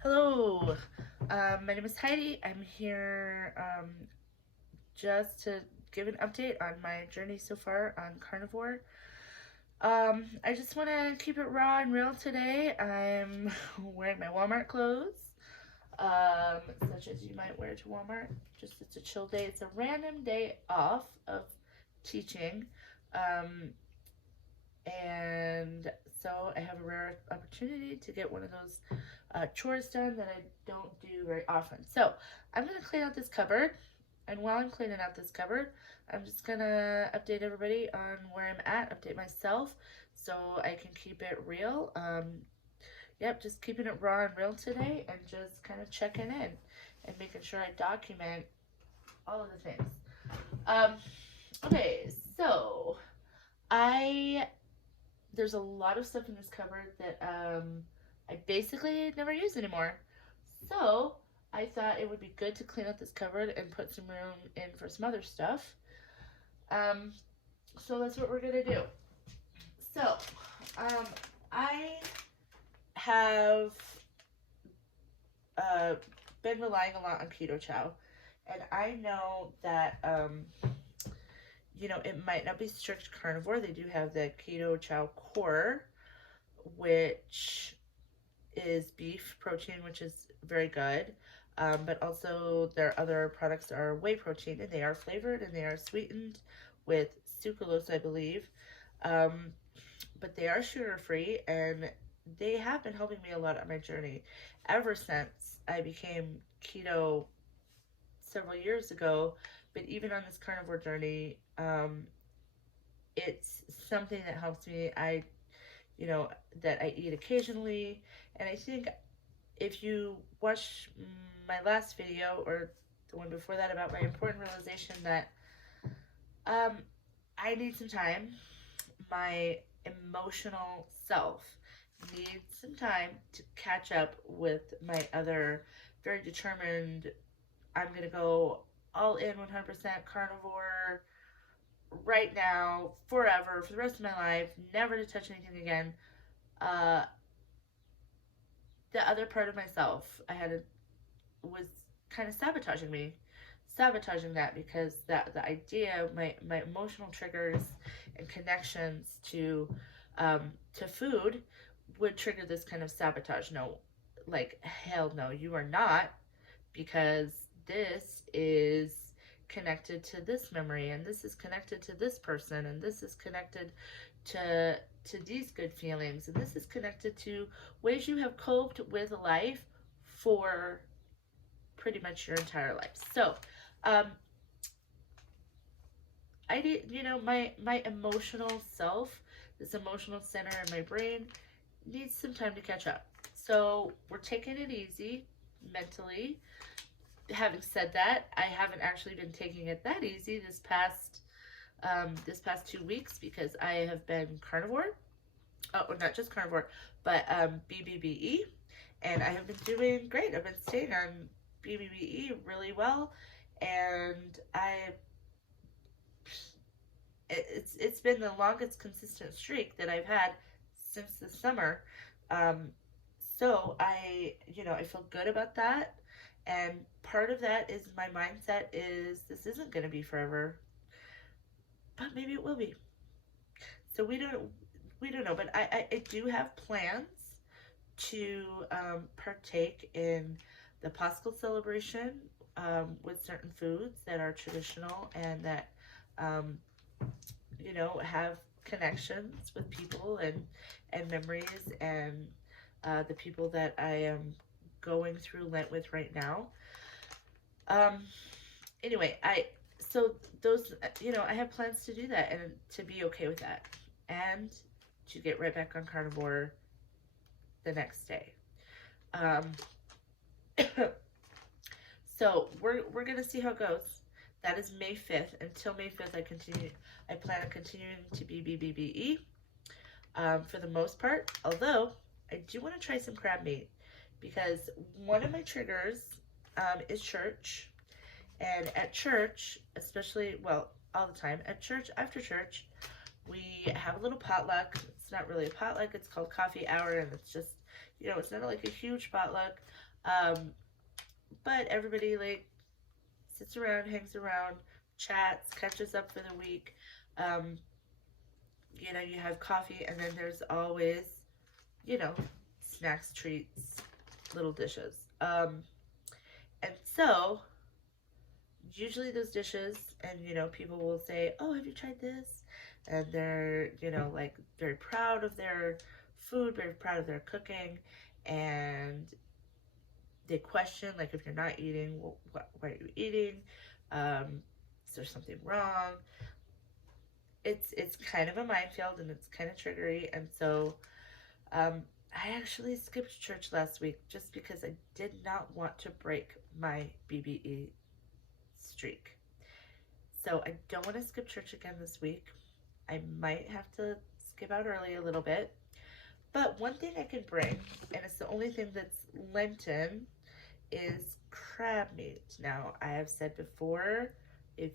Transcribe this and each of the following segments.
Hello, my name is Heidi. I'm here just to give an update on my journey so far on Carnivore. I just want to keep it raw and real today. I'm wearing my Walmart clothes, such as you might wear to Walmart. Just it's a chill day. It's a random day off of teaching, um, and so I have a rare opportunity to get one of those chores done that I don't do very often. So I'm going to clean out this cupboard. And while I'm cleaning out this cupboard, I'm just going to update everybody on where I'm at, update myself so I can keep it real. Yep, just keeping it raw and real today and just kind of checking in and making sure I document all of the things. Um, okay, so I there's a lot of stuff in this cupboard that I basically never use anymore. So I thought it would be good to clean out this cupboard and put some room in for some other stuff. Um, so that's what we're gonna do. So um, I have uh, been relying a lot on keto chow, and I know that it might not be strict carnivore. They do have the keto chow core, which is beef protein, which is very good. But also their other products are whey protein, and they are flavored and they are sweetened with sucralose, I believe. Um, but they are sugar free, and they have been helping me a lot on my journey ever since I became keto several years ago. But even on this carnivore journey, it's something that helps me. You know, that I eat occasionally, and I think if you watch my last video or the one before that about my important realization that um, I need some time, my emotional self needs some time to catch up with my other very determined, I'm going to go all in 100% carnivore right now, forever, for the rest of my life, never to touch anything again. Uh, the other part of myself was kind of sabotaging that because that the idea of my emotional triggers and connections to food would trigger this kind of sabotage. No, like hell no, you are not, because this is connected to this memory, and this is connected to this person, and this is connected to these good feelings, and this is connected to ways you have coped with life for pretty much your entire life. So, um, I did, my emotional self, this emotional center in my brain, needs some time to catch up. So we're taking it easy mentally. Having said that, I haven't actually been taking it that easy this past 2 weeks because I have been carnivore. Oh, well, not just carnivore, but BBBE, and I have been doing great. I've been staying on BBBE really well, and it's been the longest consistent streak that I've had since the summer. Um, so I feel good about that, and part of that is my mindset is this isn't going to be forever, but maybe it will be. So we don't know, but I do have plans to partake in the Paschal celebration with certain foods that are traditional and that um, have connections with people and memories and the people that I am going through Lent with right now. Um, anyway, so those I have plans to do that and to be okay with that and to get right back on carnivore the next day. Um, so we're gonna see how it goes. That is May 5th. Until May 5th, I plan on continuing to be BBBE for the most part. Although I do want to try some crab meat because one of my triggers is church, and at church, especially all the time at church after church, we have a little potluck. It's not really a potluck. It's called coffee hour, and it's just it's not like a huge potluck. Um, but everybody like sits around, hangs around, chats, catches up for the week. Um, you have coffee, and then there's always, you know, snacks, treats, little dishes. And so usually those dishes, and people will say, "Oh, have you tried this?" And they're, like very proud of their food, very proud of their cooking, and they question, like, if you're not eating, well, why are you eating? Is there something wrong? It's kind of a minefield, and it's kind of triggery, and so I actually skipped church last week just because I did not want to break my BBE streak. So I don't want to skip church again this week. I might have to skip out early a little bit. But one thing I can bring, and it's the only thing that's Lenten, is crab meat. Now, I have said before, if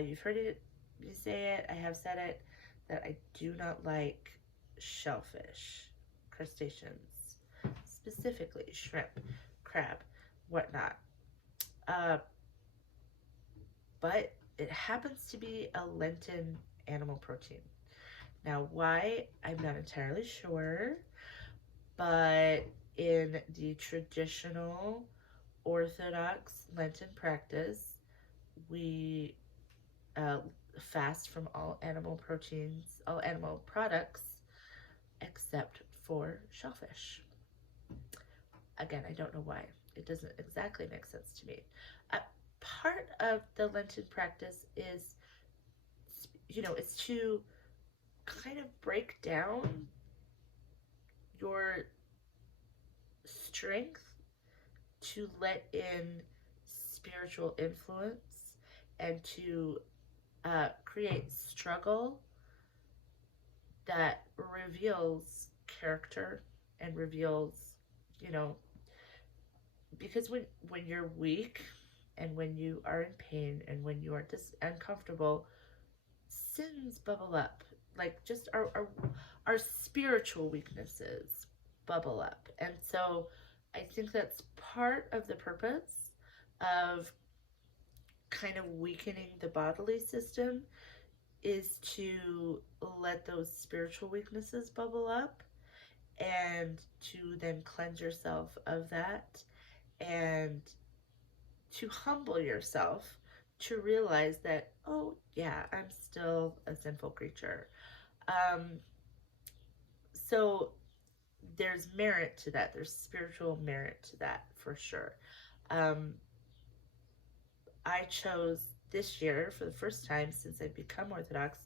you've heard it, me say it, I have said it, that I do not like shellfish, crustaceans, specifically shrimp, crab, whatnot. Uh, but it happens to be a Lenten animal protein. Now, why? I'm not entirely sure, but in the traditional Orthodox Lenten practice, we uh, fast from all animal proteins, all animal products, except for shellfish. Again, I don't know why. It doesn't exactly make sense to me. Uh, Part of the Lenten practice is, is to kind of break down your strength to let in spiritual influence and to create struggle that reveals character and reveals, you know, because when you're weak and when you are in pain and when you are uncomfortable, sins bubble up. Like just our spiritual weaknesses bubble up. And so I think that's part of the purpose of kind of weakening the bodily system, is to let those spiritual weaknesses bubble up and to then cleanse yourself of that, and to humble yourself to realize that, oh yeah, I'm still a sinful creature. um so there's merit to that, there's spiritual merit to that for sure. um I chose this year, for the first time since I've become Orthodox,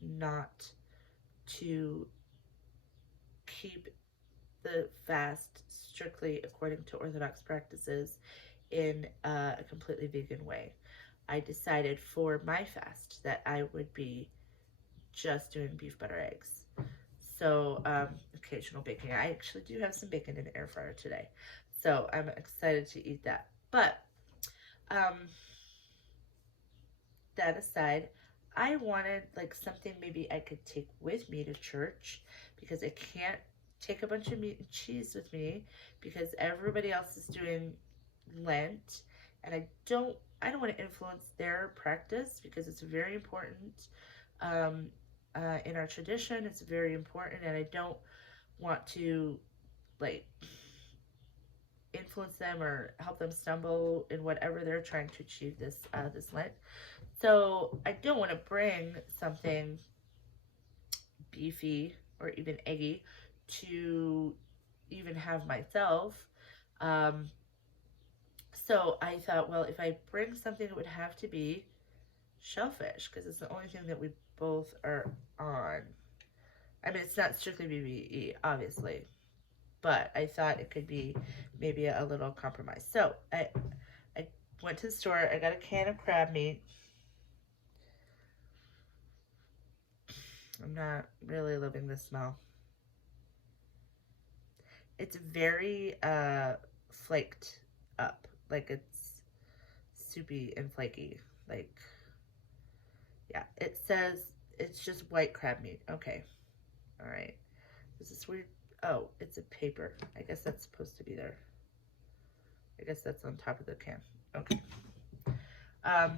not to keep the fast strictly according to Orthodox practices in a completely vegan way. I decided for my fast that I would be just doing beef, butter, eggs. So occasional baking. I actually do have some bacon in the air fryer today, so I'm excited to eat that. But um, that aside, I wanted like something maybe I could take with me to church, because I can't take a bunch of meat and cheese with me because everybody else is doing Lent, and I don't want to influence their practice because it's very important um, in our tradition. It's very important, and I don't want to like influence them or help them stumble in whatever they're trying to achieve this Lent. So I don't want to bring something beefy or even eggy to even have myself. Um, so I thought, well, if I bring something, it would have to be shellfish because it's the only thing that we both are on. I mean, it's not strictly BBE, obviously, but I thought it could be maybe a little compromise. So I went to the store. I got a can of crab meat. I'm not really loving the smell. It's very flaked up, like it's soupy and flaky. Like, yeah, it says it's just white crab meat. Okay, all right. Is this weird? Oh, it's a paper. I guess that's supposed to be there. I guess that's on top of the can. Okay. All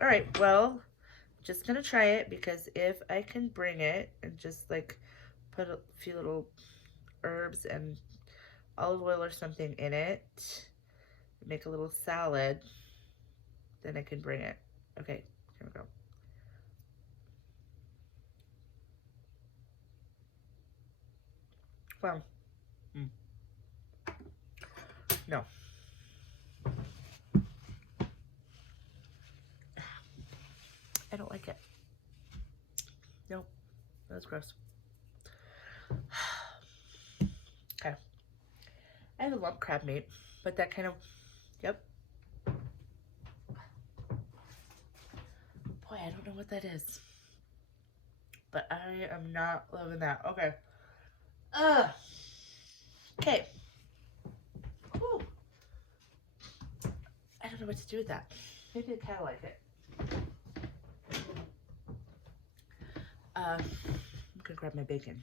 right, well, just gonna try it because if I can bring it and just like put a few little herbs and olive oil or something in it, make a little salad, then I can bring it. Okay, here we go. Wow. No. I don't like it. Nope. That's gross. Okay. I have a lump crab meat, but that kind of, yep. Boy, I don't know what that is. But I am not loving that. Okay. Ugh. Okay. Whew. I don't know what to do with that. Maybe I kind of like it. I'm gonna grab my bacon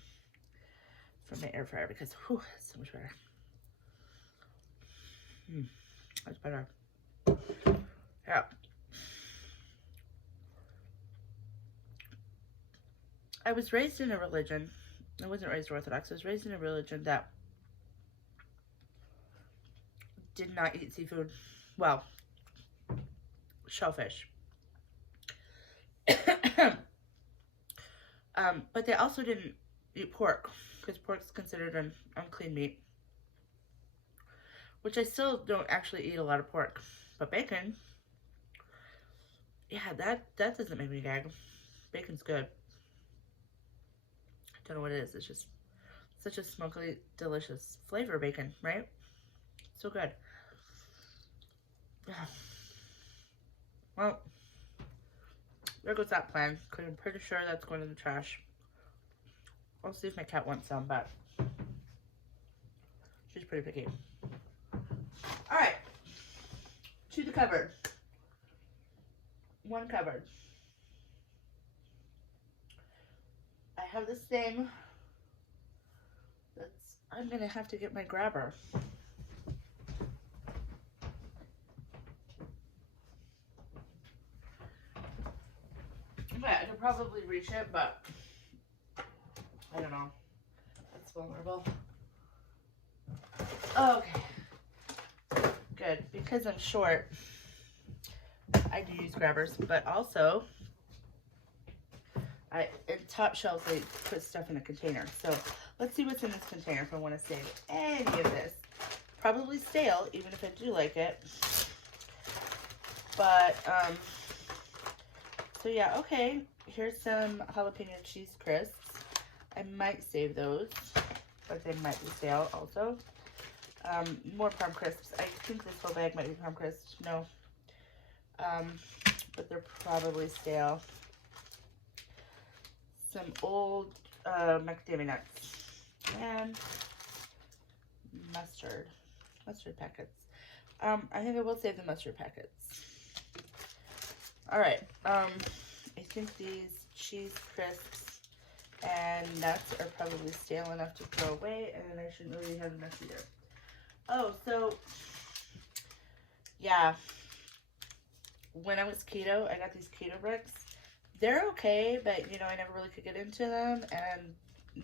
from my air fryer because, whew, it's so much better. That's better. Yeah. I was raised in a religion. I wasn't raised Orthodox. I was raised in a religion that did not eat seafood. Well, shellfish. But they also didn't eat pork because pork is considered an unclean meat. Which I still don't actually eat a lot of pork. But bacon, yeah, that doesn't make me gag. Bacon's good. I don't know what it is. It's just such a smoky, delicious flavor bacon, right? So good. Well, there goes that plan, because I'm pretty sure that's going in the trash. I'll see if my cat wants some, but she's pretty picky. Alright. To the cupboard. One cupboard. I have this thing that's, I'm gonna have to get my grabber. Okay, I could probably reach it, but I don't know. That's vulnerable. Okay. Good, because I'm short, I do use grabbers, but also, in top shelves, they put stuff in a container. So let's see what's in this container if I want to save any of this. Probably stale, even if I do like it. But, so yeah, okay. Here's some jalapeno cheese crisps. I might save those, but they might be stale also. More parm crisps. I think this whole bag might be parm crisps. No. But they're probably stale. Some old macadamia nuts. And mustard. Mustard packets. I think I will save the mustard packets. Alright. I think these cheese crisps and nuts are probably stale enough to throw away, and I shouldn't really have nuts either. Oh, so, yeah, when I was keto, I got these keto bricks. They're okay, but, you know, I never really could get into them, and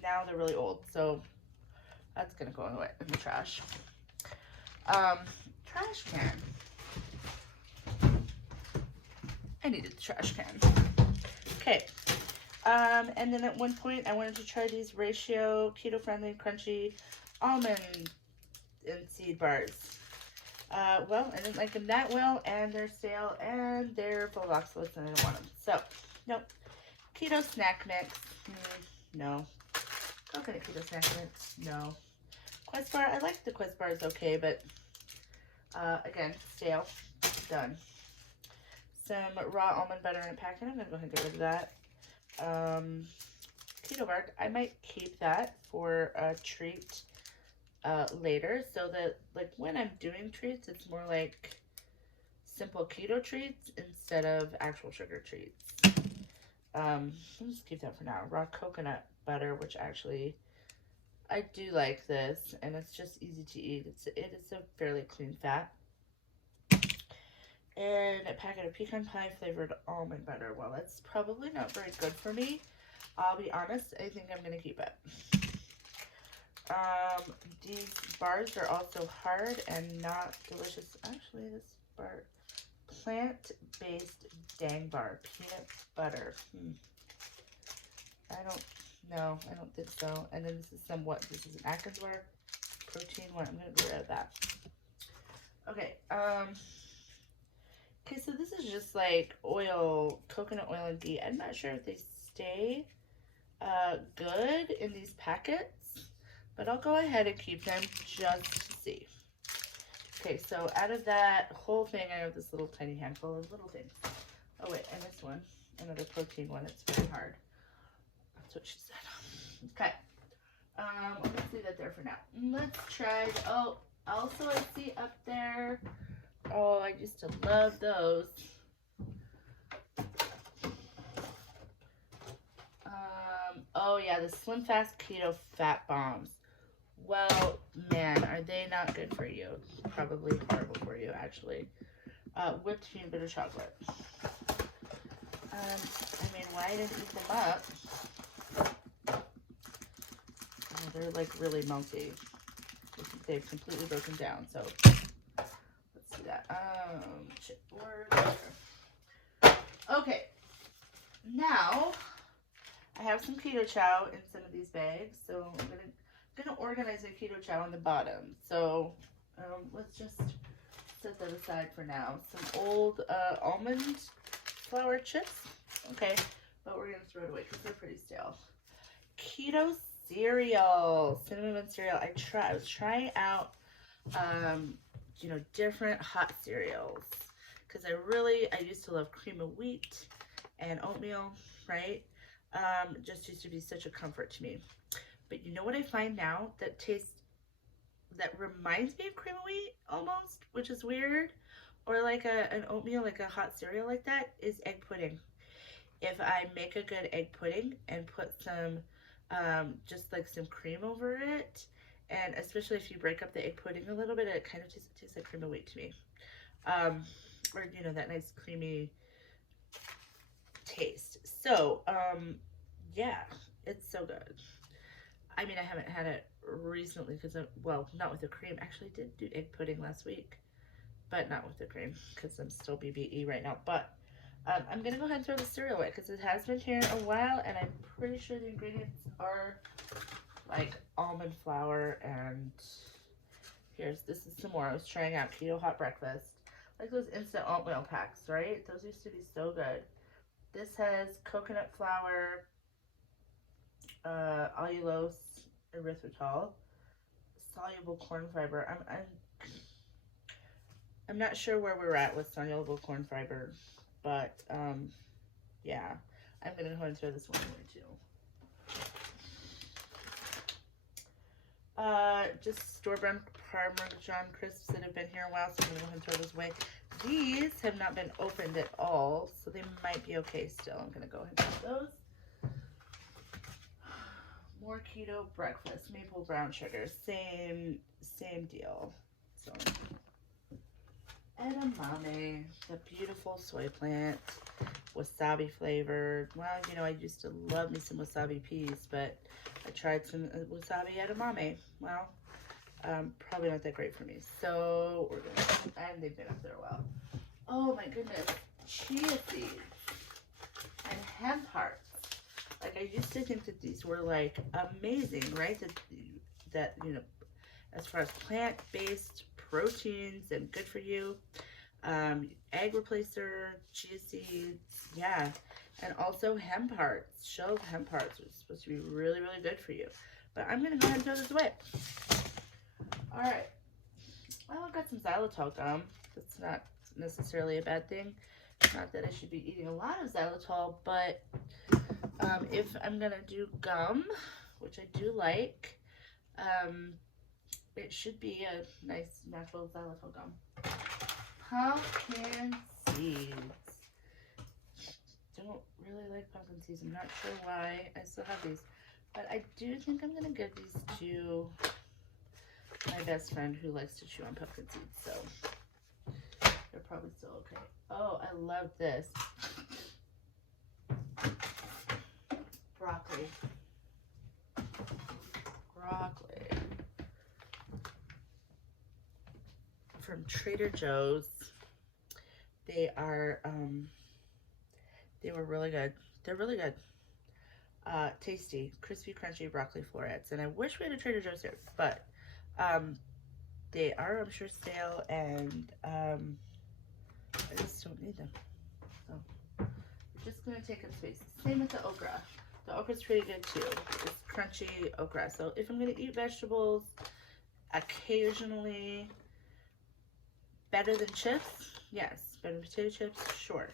now they're really old, so that's gonna go in the trash. Trash can. I needed the trash can. Okay. And then at one point, I wanted to try these ratio, keto-friendly, crunchy almond and seed bars. Well, I didn't like them that well, and they're stale, and they're full of oxalates, and I don't want them. So, nope. Keto snack mix. No. Coconut keto snack mix. No. Quest bar. I like the Quest bars okay, but again, stale. Done. Some raw almond butter in a packet. I'm going to go ahead and get rid of that. Keto bark. I might keep that for a treat later, so that like when I'm doing treats, it's more like simple keto treats instead of actual sugar treats. I'll just keep that for now. Raw coconut butter, which actually I do like this, and it's just easy to eat. It is a fairly clean fat. And a packet of pecan pie flavored almond butter. Well, that's probably not very good for me. I'll be honest, I think I'm gonna keep it. These bars are also hard and not delicious. Actually, this bar, plant-based dang bar, peanut butter. I don't know. I don't think so. And then this is this is an Atkins bar, protein one. I'm gonna get rid of that. Okay. Okay, so this is just like oil, coconut oil and ghee. I'm not sure if they stay good in these packets, but I'll go ahead and keep them just to see. Okay, so out of that whole thing, I have this little tiny handful of little things. Oh wait, and this one, another protein one. It's very hard. That's what she said. Okay. Let's leave that there for now. Let's try. Oh, also I see up there. Oh, I used to love those. Oh yeah, the Slim Fast Keto Fat Bombs. Well, man, are they not good for you? Probably horrible for you, actually. Whipped peanut butter chocolate. I mean, why didn't eat them up? Oh, they're like really melty. They've completely broken down, so let's see that. Chipboard. Okay, now I have some keto chow in some of these bags, so I'm gonna organize the keto chow on the bottom. So let's just set that aside for now. Some old almond flour chips, okay, but we're gonna throw it away because they're pretty stale. Keto cereal, cinnamon bun cereal. I was trying out, you know, different hot cereals because I used to love cream of wheat and oatmeal, right? Just used to be such a comfort to me. But you know what I find now that reminds me of cream of wheat almost, which is weird, or like an oatmeal, like a hot cereal like that, is egg pudding. If I make a good egg pudding and put some, just like some cream over it, and especially if you break up the egg pudding a little bit, it kind of tastes like cream of wheat to me. Or, you know, that nice creamy taste. So, yeah, it's so good. I mean, I haven't had it recently because, well, not with the cream. Actually, I did do egg pudding last week, but not with the cream because I'm still BBE right now. But I'm going to go ahead and throw the cereal away because it has been here a while, and I'm pretty sure the ingredients are like almond flour and this is some more. I was trying out Keto Hot Breakfast. Like those instant oatmeal packs, right? Those used to be so good. This has coconut flour, allulose, erythritol, soluble corn fiber. I'm not sure where we're at with soluble corn fiber, but yeah, I'm gonna go ahead and throw this one away too. Just store-brand Parmesan crisps that have been here a while, so I'm gonna go ahead and throw those away. These have not been opened at all, so they might be okay still. I'm gonna go ahead and throw those. More keto breakfast, maple brown sugar, same deal. So, edamame, the beautiful soy plant, wasabi flavored. Well, you know, I used to love me some wasabi peas, but I tried some wasabi edamame. Well, probably not that great for me. So we're gonna, and they've been up there a while. Oh my goodness, chia seeds and hemp hearts. Like, I used to think that these were like amazing, right? That you know, as far as plant-based proteins and good for you. Egg replacer, chia seeds, yeah. And also hemp hearts. Shelled hemp hearts are supposed to be really, really good for you. But I'm gonna go ahead and throw this away. All right. Well, I've got some xylitol gum. That's not necessarily a bad thing. Not that I should be eating a lot of xylitol, but if I'm gonna do gum, which I do like, it should be a nice natural xylitol gum. Pumpkin seeds. Don't really like pumpkin seeds. I'm not sure why. I still have these. But I do think I'm gonna give these to my best friend who likes to chew on pumpkin seeds, so they're probably still okay. Oh, I love this. Broccoli. Broccoli. From Trader Joe's. They are, they were really good. They're really good. Tasty, crispy, crunchy broccoli florets. And I wish we had a Trader Joe's here, but um, they are, I'm sure, stale, and I just don't need them. So we're just gonna take up space. Same with the okra. The okra's pretty good too. It's crunchy okra. So if I'm gonna eat vegetables, occasionally, better than chips, yes. Better than potato chips, sure.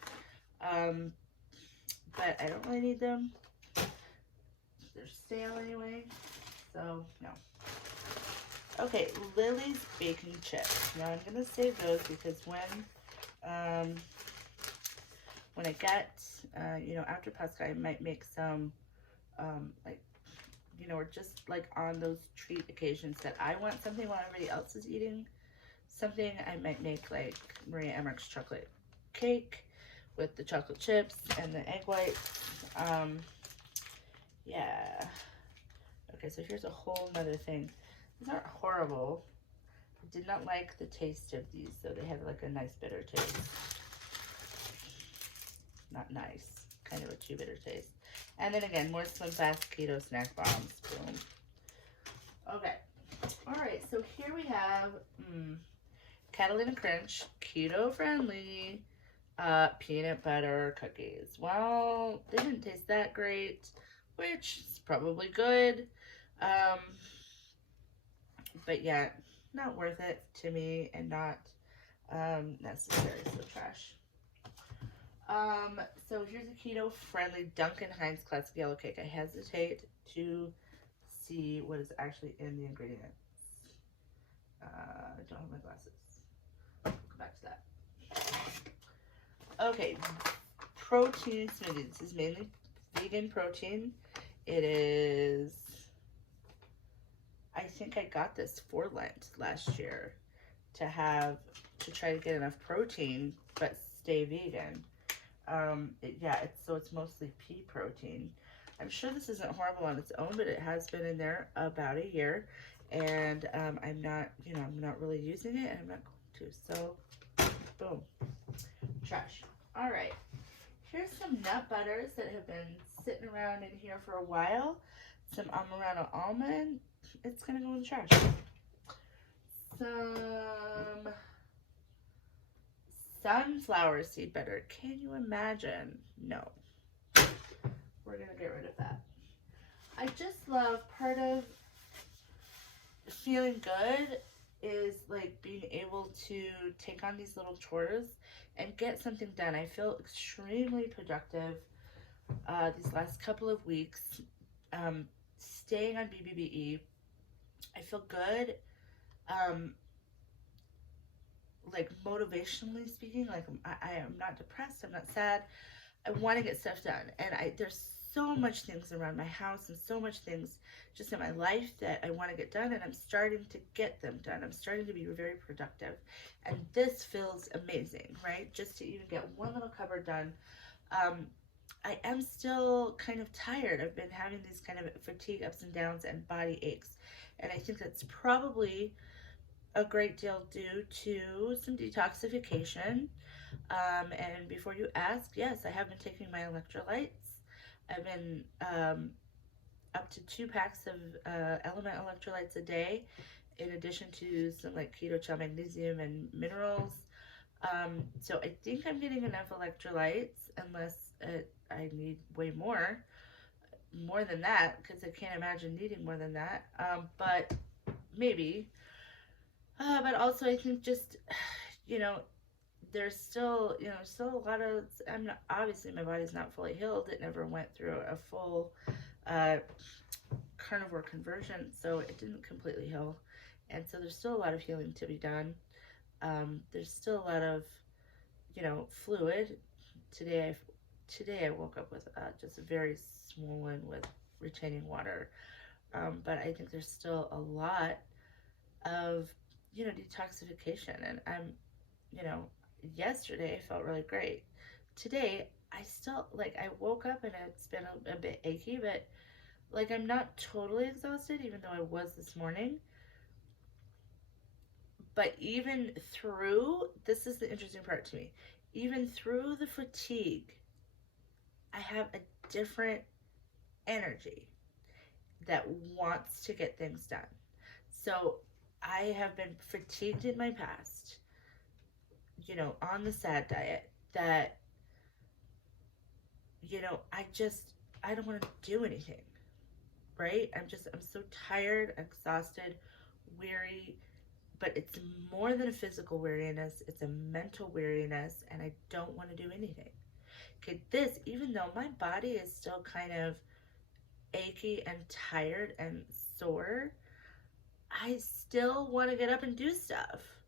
But I don't really need them. They're stale anyway, so no. Okay, Lily's baking chips. Now I'm gonna save those because when I get, after Pascha, I might make some, like, or just like on those treat occasions that I want something while everybody else is eating something. I might make like Maria Emmerich's chocolate cake with the chocolate chips and the egg whites. Yeah. Okay, so here's a whole nother thing. These aren't horrible. I did not like the taste of these, so they have like a nice bitter taste. Not nice, kind of a too bitter taste. And then again, more Slim Fast Keto Snack Bombs. Boom. Okay. All right, so here we have Catalina Crunch, keto friendly peanut butter cookies. Well, they didn't taste that great, which is probably good. But yeah, not worth it to me and not necessary, so trash. So here's a keto friendly Duncan Hines classic yellow cake. I hesitate to see what is actually in the ingredients. I don't have my glasses. I'll go back to that. Okay, protein smoothie. This is mainly vegan protein. It is, I think I got this for Lent last year to try to get enough protein but stay vegan. It's mostly pea protein. I'm sure this isn't horrible on its own, but it has been in there about a year, and I'm not really using it, and I'm not going to. So, boom, trash. All right, here's some nut butters that have been sitting around in here for a while. Some Amarano almond. It's gonna go in the trash. Some sunflower seed butter. Can you imagine? No. We're gonna get rid of that. I just love, part of feeling good is like being able to take on these little chores and get something done. I feel extremely productive these last couple of weeks. Staying on BBBE, I feel good. Like motivationally speaking, like I am not depressed, I'm not sad. I want to get stuff done, and there's so much things around my house and so much things just in my life that I want to get done, and I'm starting to get them done. I'm starting to be very productive, and this feels amazing, right? Just to even get one little cupboard done. I am still kind of tired. I've been having these kind of fatigue ups and downs and body aches, and I think that's probably a great deal due to some detoxification. And before you ask, yes, I have been taking my electrolytes. I've been up to 2 packs of element electrolytes a day, in addition to some like keto chow magnesium and minerals. So I think I'm getting enough electrolytes, unless I need way more than that, because I can't imagine needing more than that. But maybe. But also I think just, there's still, still a lot of, obviously my body's not fully healed. It never went through a full carnivore conversion, so it didn't completely heal. And so there's still a lot of healing to be done. There's still a lot of, fluid. Today I woke up with just very swollen with retaining water. But I think there's still a lot of, detoxification. And yesterday I felt really great. Today, I still, like, I woke up and it's been a bit achy, but, like, I'm not totally exhausted, even though I was this morning. But even through, this is the interesting part to me, even through the fatigue, I have a different energy that wants to get things done. So I have been fatigued in my past, on the sad diet, that, I don't want to do anything, right? I'm so tired, exhausted, weary, but it's more than a physical weariness, it's a mental weariness, and I don't want to do anything. Okay, even though my body is still kind of achy and tired and sore, I still want to get up and do stuff,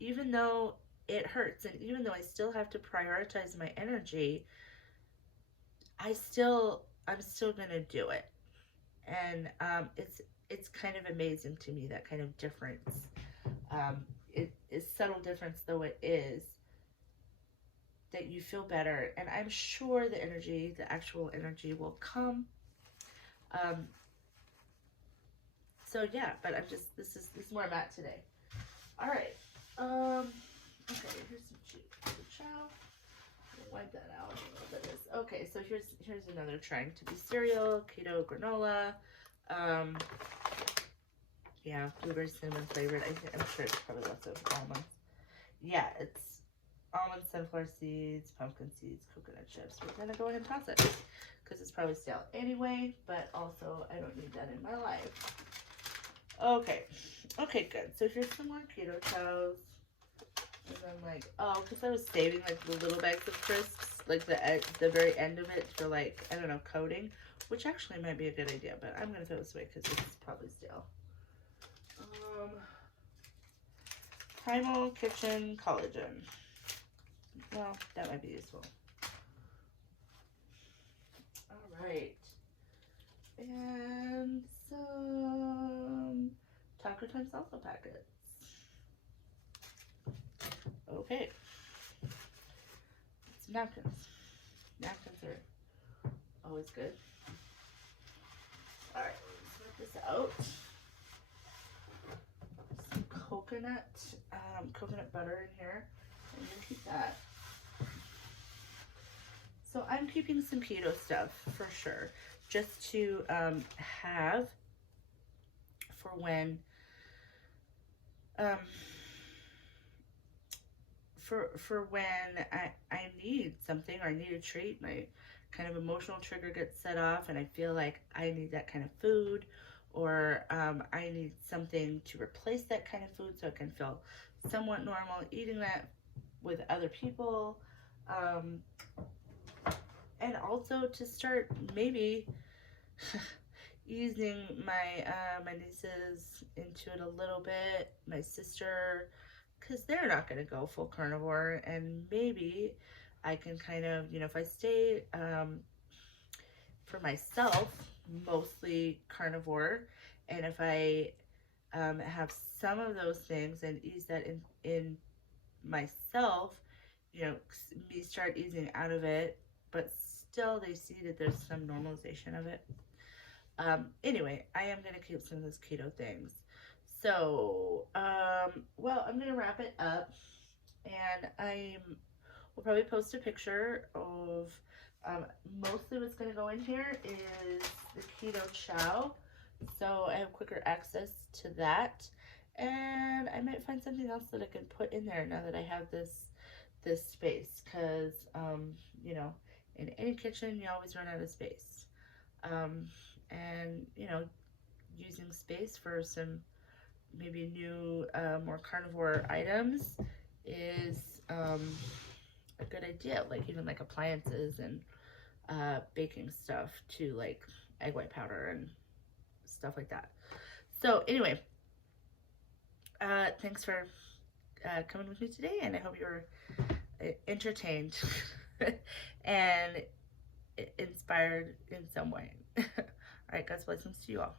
even though it hurts, and even though I still have to prioritize my energy. I'm still gonna do it. And it's kind of amazing to me, that kind of difference. It is subtle difference though it is, that you feel better, and I'm sure the actual energy will come. Um, so yeah, but this is where I'm at today. All right. Okay, here's some chow. Wipe that out a little bit. Okay, so here's another trying to be cereal, keto granola. Yeah, blueberry cinnamon flavored. I'm sure it's probably lots of almonds. Yeah, it's almonds, sunflower seeds, pumpkin seeds, coconut chips. We're gonna go ahead and toss it because it's probably stale anyway. But also, I don't need that in my life. Okay, good. So here's some more keto chows. And then because I was saving like the little bags of crisps, like the very end of it for, like, I don't know, coating, which actually might be a good idea, but I'm gonna throw this away because it's probably stale. Primal Kitchen Collagen. Well, that might be useful. All right, and some Taco Time salsa packets. Okay. Some napkins. Napkins are always good. Alright, let's sort this out. Some coconut butter in here. I'm gonna keep that. So I'm keeping some keto stuff for sure, just to have for when for when I need something, or I need a treat, my kind of emotional trigger gets set off and I feel like I need that kind of food, or I need something to replace that kind of food so I can feel somewhat normal eating that with other people, and also to start maybe easing my nieces into it a little bit, my sister, because they're not going to go full carnivore, and maybe I can kind of, if I stay for myself mostly carnivore, and if I have some of those things and ease that in myself, me start easing out of it, but still they see that there's some normalization of it. Anyway, I am going to keep some of those keto things. So, well, I'm going to wrap it up, and we'll probably post a picture of, mostly what's going to go in here is the keto chow. So I have quicker access to that. And I might find something else that I can put in there now that I have this space, because, in any kitchen, you always run out of space. And, using space for some maybe new, more carnivore items is a good idea. Like, even like appliances and baking stuff too, like egg white powder and stuff like that. So anyway, thanks for coming with me today, and I hope you were entertained and inspired in some way. All right, God's blessings to you all.